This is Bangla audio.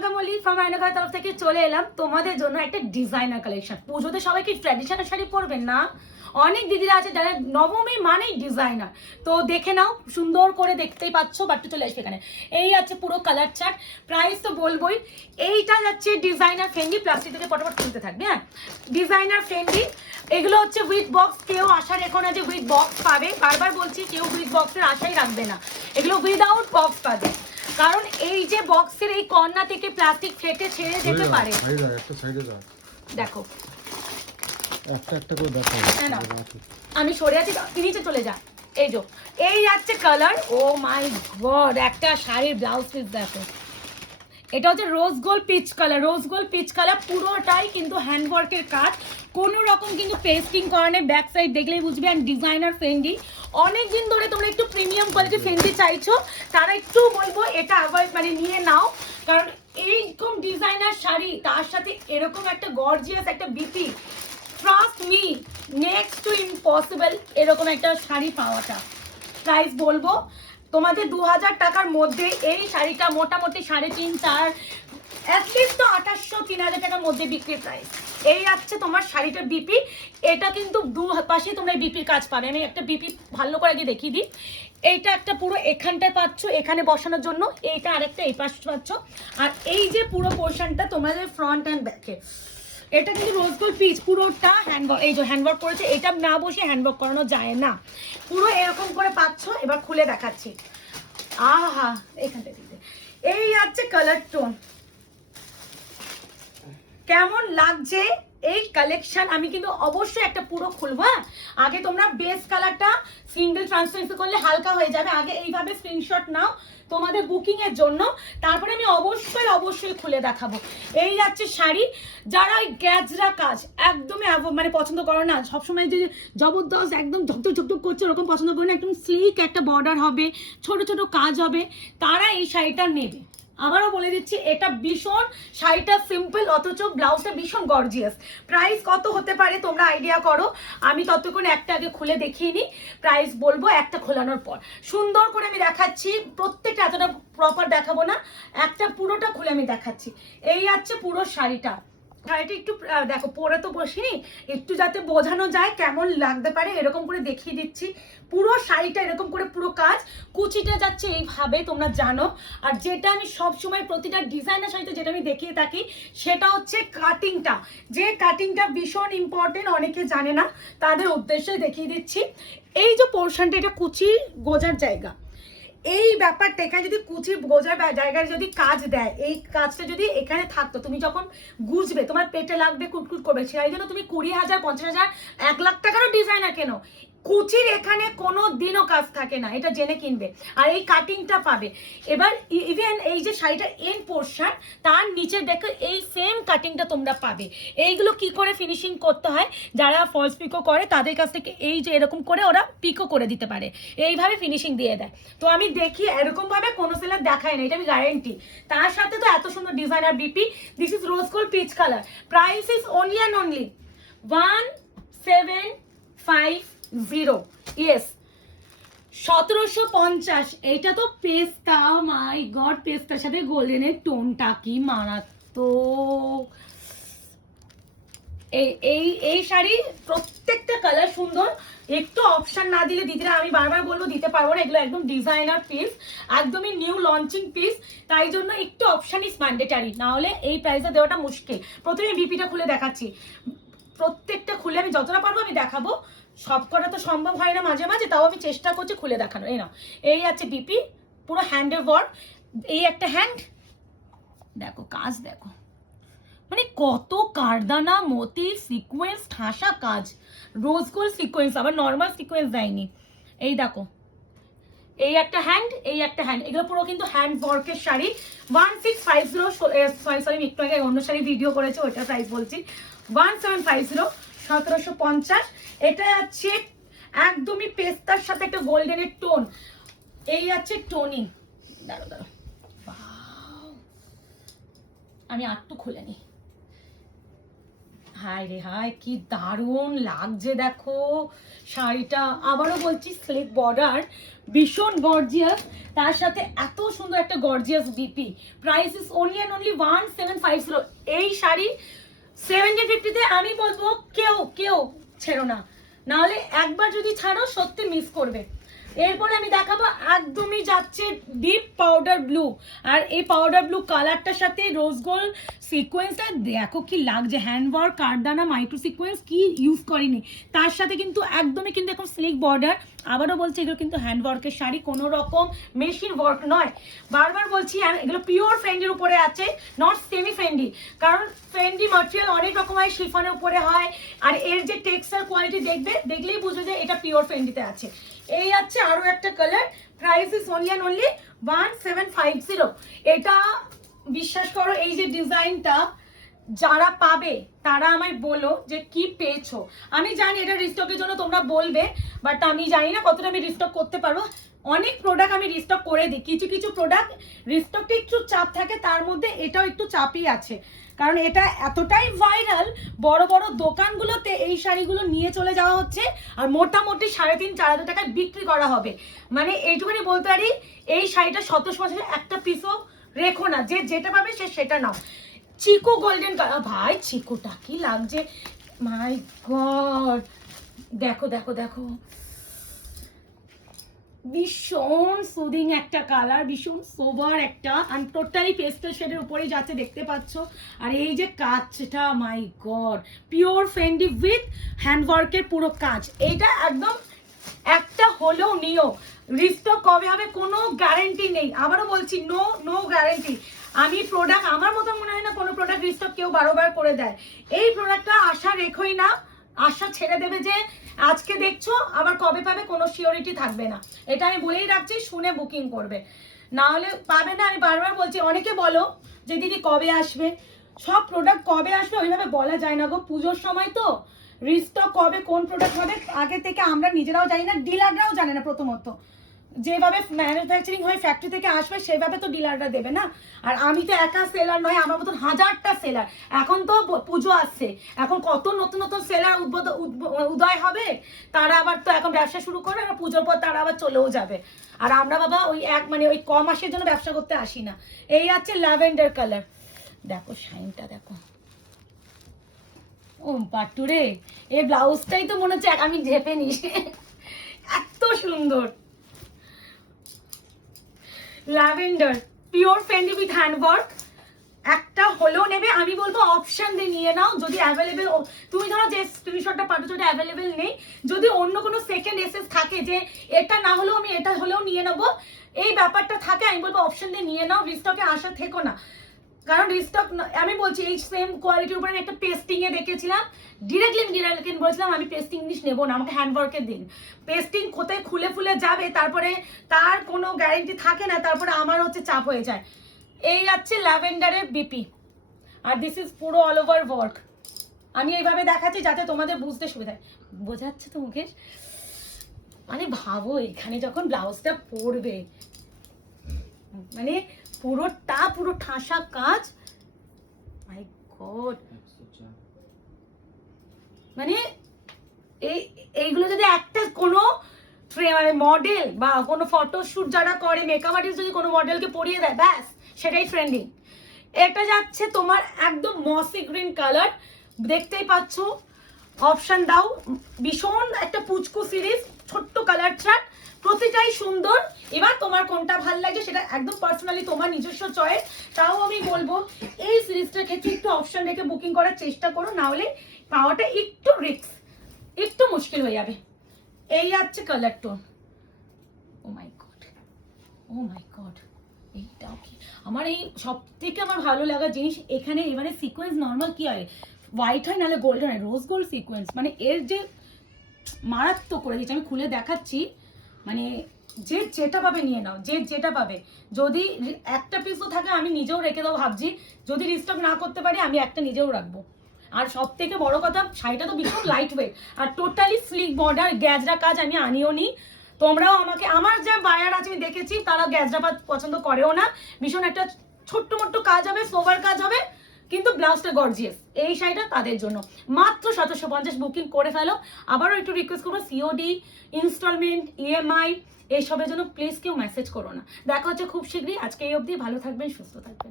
প্রিয়াঙ্কা মল্লিক ফ্রম আয়নাঘরের তরফ থেকে চলে এলাম তোমাদের জন্য একটা ডিজাইনার কালেকশন। পুজোতে সবাই কি ট্র্যাডিশনাল শাড়ি পরবেন না? অনেক দিদিরা আছে যারা নবমী মানেই ডিজাইনার। তো দেখে নাও, সুন্দর করে দেখতেই পাচ্ছ। বাট্টু চলে আসবে এখানে। এই আছে পুরো কালার চার্ট। প্রাইস তো বলবোই। এইটা যাচ্ছে ডিজাইনার ফ্রেন্ডলি, প্লাস্টিক থেকে পটাপট তুলতে থাকবে। হ্যাঁ, ডিজাইনার ফ্রেন্ডলি। এগুলো হচ্ছে উইথ বক্স। কেউ আশা রেখো না যে উইথ বক্স পাবে, বারবার বলছি কেউ উইথ বক্সের আশাই রাখবে না। এগুলো উইদাউট বক্স পাবে, কারণ এই যে বক্সের এই কর্নার থেকে প্লাস্টিক ফেটে ছেড়ে যেতে পারে। দেখো একটা একটা করে দেখো, আমি সরে আছি, নিচে চলে যা। এই যে এই যাচ্ছে কালার। ও মাই গড, একটা শাড়ির ব্লাউজ পিস দেখো। এটা হচ্ছে rose gold peach colour. Rose gold peach colour পুরোটাই কিন্তু হ্যান্ডওয়ার্কের কাজ, কোনো রকম কিন্তু পেস্টিং করা নেই। ব্যাক সাইড দেখলেই বুঝবে। And designer friendly. অনেকদিন ধরে তোমরা একটু প্রিমিয়াম কোয়ালিটি ফ্রেন্ডলি চাইছো, তারা একটু বলবো এটা অ্যাভয়েড নিয়ে নাও, কারণ এইরকম ডিজাইনার শাড়ি তার সাথে এরকম একটা গর্জিয়াস একটা BP, trust me, next to impossible এরকম একটা শাড়ি পাওয়াটা। প্রাইস বলবো তোমাদের 2000 টাকার মধ্যে এই শাড়িটা মোটামুটি 3.5-4, অ্যাটলিস্ট তো 2800-3000 টাকার মধ্যে বিক্রি প্রাইস। এই আছে তোমার শাড়িটার বিপি। এটা কিন্তু দু পাশে তোমরা বিপির কাজ পাবে। আমি একটা বিপি ভালো করে আগে দেখিয়ে দিই। এইটা একটা পুরো এখানটায় পাচ্ছ, এখানে বসানোর জন্য। এইটা আরেকটা এই পাশে পাচ্ছ। আর এই যে পুরো পোর্শনটা তোমাদের ফ্রন্ট অ্যান্ড ব্যাকে, এটা কিন্তু রোজ গোল্ড পিচ পুরোটা হ্যান্ডওয়ার্ক। এই যে হ্যান্ডওয়ার্ক করেছে, এটা না বসে হ্যান্ডওয়ার্ক করানো যায় না। পুরো এরকম করে পাচ্ছ। এবার খুলে দেখাচ্ছি। আহা, এখানটা দিতে। এই আছে কালার টোন, কেমন লাগছে এই কালেকশন। আমি কিন্তু অবশ্যই একটা পুরো খুলবো। আগে তোমরা বেস কালারটা সিঙ্গেল ট্রান্সফারেন্সি করলে হালকা হয়ে যাবে। আগে এইভাবে স্ক্রিনশট নাও তোমাদের বুকিং এর জন্য, তারপরে আমি অবশ্যই খুলে দেখাবো। এই যাচ্ছে শাড়ি। যারা ওই গ্যাজরা কাজ একদমই পছন্দ করো না, সবসময় যে জবরদস্ত একদম ঝকঝক করছে ওরকম পছন্দ করো না, একদম স্লিক একটা বর্ডার হবে, ছোট ছোট কাজ হবে, তারা এই শাড়িটা নেবে। আবারও বলে দিচ্ছি, এটা ভীষণ, শাড়িটা সিম্পল অথচ ব্লাউজটা ভীষণ গর্জিয়াস। প্রাইস কত হতে পারে তোমরা আইডিয়া করো। আমি ততক্ষণ একটা আগে খুলে দেখিয়ে নিই, প্রাইস বলবো একটা খোলানোর পর। সুন্দর করে আমি দেখাচ্ছি, প্রত্যেকটা এতটা প্রপার দেখাবো না, একটা পুরোটা খুলে আমি দেখাচ্ছি। এই আছে পুরো শাড়িটা। শাড়িটা একটু দেখো, পরে তো বসিনি, একটু যাতে বোঝানো যায় কেমন লাগতে পারে এরকম করে দেখিয়ে দিচ্ছি। পুরো শাড়িটা এরকম করে পুরো কাজ, কুচিটা যাচ্ছে এইভাবে, তোমরা জানো। আর যেটা আমি সব সময় প্রতিটা ডিজাইনার শাড়িতে যেটা আমি দেখিয়ে থাকি, সেটা হচ্ছে কাটিংটা। যে কাটিংটা ভীষণ ইম্পর্টেন্ট, অনেকে জানে না, তাদের উদ্দেশ্যে দেখিয়ে দিচ্ছি। এই যে পোর্শনটা, এটা কুচি গোজার জায়গা। এই ব্যাপারটা এখানে যদি কুচি গোজার জায়গায় যদি কাজ দেয়, এই কাজটা যদি এখানে থাকতো, তুমি যখন গুজবে তোমার পেটে লাগবে, কুটকুট করবে। সেই জন্য তুমি 20,000, 50,000, 1 লাখ টাকারও ডিজাইনার কেন, কুচির এখানে কোনো দিনও কাজ থাকে না, এটা জেনে কিনবে। আর এই কাটিংটা পাবে। এবার ইভেন এই যে শাড়িটার এন্ড পোর্শন, তার নিচে দেখো এই সেম কাটিংটা তোমরা পাবে। এইগুলো কি করে ফিনিশিং করতে হয়, যারা ফলস পিকো করে তাদের কাছ থেকে এই যে এরকম করে ওরা পিকো করে দিতে পারে, এইভাবে ফিনিশিং দিয়ে দেয়। তো আমি দেখি এরকম ভাবে কোনো সেলার দেখায় না, এটা আমি গ্যারেন্টি। তার সাথে তো এত সুন্দর designer BP. This is rose gold peach colour. Price is only and only 1750। Yes, 1750। এটা তো পেস্তা, মাই গড, পেস্তার সাথে গোল্ডেনের টোনটা কি মারাত্মক। এই শাড়ি প্রত্যেকটা কালার সুন্দর। একটু অপশন না দিলে দিদিরা, আমি বারবার বলবো, দিতে পারবো না। এগুলো একদম ডিজাইনার পিস, একদমই নিউ লঞ্চিং পিস, তাই জন্য একটু অপশন ইজ ম্যান্ডেটারি, না হলে এই প্রাইসে দেওয়াটা মুশকিল। প্রথমে বিপিটা খুলে দেখাচ্ছি, প্রত্যেকটা খুলে আমি যতটা পারবো আমি দেখাবো। সব করা তো সম্ভব হয় না মাঝে মাঝে, তাও আমি চেষ্টা করছি খুলে দেখানো। এই নাও, এই আছে বিপি, পুরো হ্যান্ডের ওয়ার্ক। এই একটা হ্যান্ড দেখো, কাজ দেখো, কত কারদানা, মতি, সিকোয়েন্স, ঠাসা কাজ, রোজ গোল্ড সিকোয়েন্স, আবার নর্মাল সিকোয়েন্স দেয়নি। এই দেখো, এই একটা হ্যান্ড, এই একটা হ্যান্ড, এগুলো পুরো কিন্তু হ্যান্ড ওয়ার্কের শাড়ি। 1650, সরি একটু আগে অন্য শাড়ি ভিডিও করেছে, ওইটা প্রাইস বলছি। 1750, 1750। এটা আছে একদমই পেস্তার সাথে একটা গোল্ডেনের টোন। এই আছে টোনিং। দাঁড়ো, আমি আটটু খুলে নিই। হায় রে হায়, কি দারুণ লাগছে দেখো শাড়িটা। আবারও বলছি স্লিক বর্ডার, ভীষণ গর্জিয়াস, তার সাথে এত সুন্দর একটা gorgeous BP. Price is only and only 1750। এই শাড়ি 70-50-তে আমি বলবো কেউ কেউ ছেড়ো না, নাহলে একবার যদি ছাড়ো সত্যি মিস করবে। এরপরে আমি দেখাবো একদমই যাচ্ছে ডিপ পাউডার ব্লু, আর এই পাউডার ব্লু কালারটার সাথে রোজ গোল্ড সিকোয়েন্সটা দেখো কি লাগছে, হ্যান্ডওয়ার্ক কারদানা মাইক্রো সিকোয়েন্স কি ইউজ করিনি, তার সাথে কিন্তু একদমই কিন্তু এখন স্লিক বর্ডার। আবারও বলছি এগুলো কিন্তু হ্যান্ডওয়ার্কের শাড়ি, কোনো রকম মেশিন ওয়ার্ক নয়। বারবার বলছি এগুলো পিওর ফেন্ডির উপরে আছে, নট সেমি ফেন্ডি, কারণ ফেন্ডি ম্যাটেরিয়াল অনেক রকম হয়, শিফনের উপরে হয়, আর এর যে টেক্সচার কোয়ালিটি দেখলেই বুঝবে যে এটা পিওর ফেন্ডিতে আছে। এই আছে আরো একটা colour, price is only and only 1750। এটা বিশ্বাস করো এই যে ডিজাইনটা যারা পাবে তারা আমায় বলো যে কি পেয়েছো। আমি জানি এটা রিস্টকের জন্য তোমরা বলবে, বাট আমি জানি না কতটা আমি রিস্টক করতে পারবো। অনেক প্রোডাক্ট আমি রিস্টক করে দিই, কিছু কিছু প্রোডাক্ট রিস্টকটা একটু চাপ থাকে, তার মধ্যে এটাও একটু চাপই আছে, কারণ এটা এতটাই ভাইরাল, বড় বড় দোকানগুলোতে এই শাড়িগুলো নিয়ে চলে যাওয়া হচ্ছে, আর মোটামুটি 3,500-4,000 টাকায় বিক্রি করা হবে। মানে এইটুকুনি বলতে পারি এই শাড়িটা 1700 একটা পিসও রেখো না, যে যেটা পাবে সে সেটা নাও। চিকু গোল্ডেন কালার, ভাই চিকুটা কি লাগছে, মাই গড, দেখো দেখো দেখো, ভীষণ সুদিং একটা কালার, ভীষণ সোভার একটা, আর টোটালি পেস্টেল শেডের উপরেই যাচ্ছে দেখতে পাচ্ছ। আর এই যে কাজটা, মাই গড, পিওর ফেন্ডি উইথ হ্যান্ডওয়ার্কের পুরো কাজ। এইটা একদম একটা হলেও নিও, রিস্টক কবে হবে কোনো গ্যারেন্টি নেই। আবারও বলছি নো গ্যারেন্টি। আমি প্রোডাক্ট আমার মতো মনে হয় না কোনো প্রোডাক্ট রিস্টক কেউ বারবার করে দেয়। এই প্রোডাক্টটা আশা রেখোই না, আশা ছেড়ে দেবে যে আজকে দেখছো আবার কবে পাবে কোনো সিওরিটি থাকবে না। এটা আমি বলেই রাখছি, শুনে বুকিং করবে, না হলে পাবে না। আমি বারবার বলছি, অনেকে বলো যে দিদি কবে আসবে, সব প্রোডাক্ট কবে আসবে ওইভাবে বলা যায় না গো, পুজোর সময় তো রিস্টক কবে কোন প্রোডাক্ট হবে আগে থেকে আমরা নিজেরাও জানি না, ডিলাররাও জানে না। প্রথমত যেভাবে ম্যানুফ্যাকচারিং হয়ে ফ্যাক্টরি থেকে আসবে সেভাবে তো ডিলাররা দেবে না। আর আমি তো একা সেলার নয়, আমার মতন হাজারটা সেলার। এখন তো পুজো আসছে, এখন কত নতুন নতুন সেলার উদয় হবে, তারা আবার তো এখন ব্যবসা শুরু করবে, আর পুজোর পর তারা আবার চলেও যাবে। আর আমরা বাবা ওই ওই কম মাসের জন্য ব্যবসা করতে আসি না। এই আছে ল্যাভেন্ডার কালার, দেখো শাইনটা দেখো, ও পাট্টুরে, এই ব্লাউজটাই তো মনে হচ্ছে আমি ঝেপে নিস, এত সুন্দর lavender pure Fendi with handwork. একটা হলেও নেবে, আমি বলবো অপশন দিয়ে নিয়ে নাও, যদি অ্যাভেলেবেল, তুমি ধরো যে স্ক্রিনশটটা পাঠাচ্ছো ওটা অ্যাভেলেবেল নেই, যদি অন্য কোনো সেকেন্ড এসএস থাকে যে এটা না হলেও আমি এটা হলেও নিয়ে নেবো, এই ব্যাপারটা থাকে, আমি বলবো অপশন দিয়ে নিয়ে নাও, রিস্টকে আশা থেকো না। কারণ রিস্টক আমি বলছি এই সেম কোয়ালিটির উপরে একটা পেস্টিং এ দেখেছিলাম, ডিরেক্টলি বলেছিলাম আমি পেস্টিং জিনিস নেবো না, আমাকে হ্যান্ডওয়ার্কের দিন। পেস্টিং কোথায় খুলে ফুলে যাবে, তারপরে তার কোনো গ্যারেন্টি থাকে না, তারপরে আমার হচ্ছে চাপ হয়ে যায়। এই যাচ্ছে ল্যাভেন্ডারের বিপি, আর দিস ইজ পুরো অল ওভার ওয়ার্ক। আমি এইভাবে দেখাচ্ছি যাতে তোমাদের বুঝতে সুবিধা হয়, বোঝাচ্ছে তো মুকেশ? মানে ভাবো এখানে যখন ব্লাউজটা পরবে, মানে পুরো ঠাসা কাজ, মাই গড, মানে এইগুলো যদি একটা কোনো মানে মডেল বা কোনো ফটোশুট যারা করে, মেকআপ আর্টিস্ট যদি কোনো মডেলকে পরিয়ে দেয়, ব্যাস সেটাই ট্রেন্ডিং। এটা যাচ্ছে তোমার একদম মসি গ্রিন কালার, দেখতেই পাচ্ছ, অপশন দাও, ভীষণ একটা পুচকু সিরিজ, ছোট্ট কালার চার্ট, প্রতিটাই সুন্দর। এবার তোমার কোনটা ভালো লাগে সেটা একদম পার্সোনালি তোমার নিজস্ব চয়েস। তাও আমি বলবো এই সিরিজটার ক্ষেত্রে একটু অপশন রেখে বুকিং করার চেষ্টা করো, না হলে পাওয়াটা একটু রিস্ক, একটু মুশকিল হয়ে যাবে। এই যাচ্ছে কালার টোন, ও মাই গড, ও মাই গড, এইটাও কি আমার এই সব থেকে আমার ভালো লাগা জিনিস এখানে। এবারে সিকোয়েন্স নর্মাল কি হয়, হোয়াইট হয় নাহলে গোল্ডেন হয়, রোজ গোল্ড সিকোয়েন্স, মানে এর যে মারাত্মক করে দিচ্ছে। আমি খুলে দেখাচ্ছি, মানে যে যেটা পাবে নিয়ে নাও, যে যেটা পাবে। যদি একটা পিসও থাকে আমি নিজেও রেখে দেবো, ভাবছি যদি রিস্টক না করতে পারি আমি একটা নিজেও রাখবো। আর সব থেকে বড় কথা, শাড়িটা তো ভীষণ লাইট ওয়েট, আর টোটালি স্লিক বর্ডার, গ্যাজরা কাজ আমি আনিও নি। তোমরাও আমাকে, আমার যা বায়ার আছে আমি দেখেছি তারা গ্যাজরা পছন্দ করেও না, ভীষণ একটা ছোট্ট মোট্ট কাজ হবে, সোভার কাজ হবে, কিন্তু ব্লাউজটা গর্জিয়াস। এই শাড়িটা তাদের জন্য মাত্র 1750 বুকিং করে ফেলো। আবারও একটু রিকোয়েস্ট করবো, সিওডি, ইনস্টলমেন্ট, ইএমআই এইসবের জন্য প্লিজ কেউ মেসেজ করো না। দেখা হচ্ছে খুব শীঘ্রই। আজকে এই অবধি, ভালো থাকবেন, সুস্থ থাকবেন।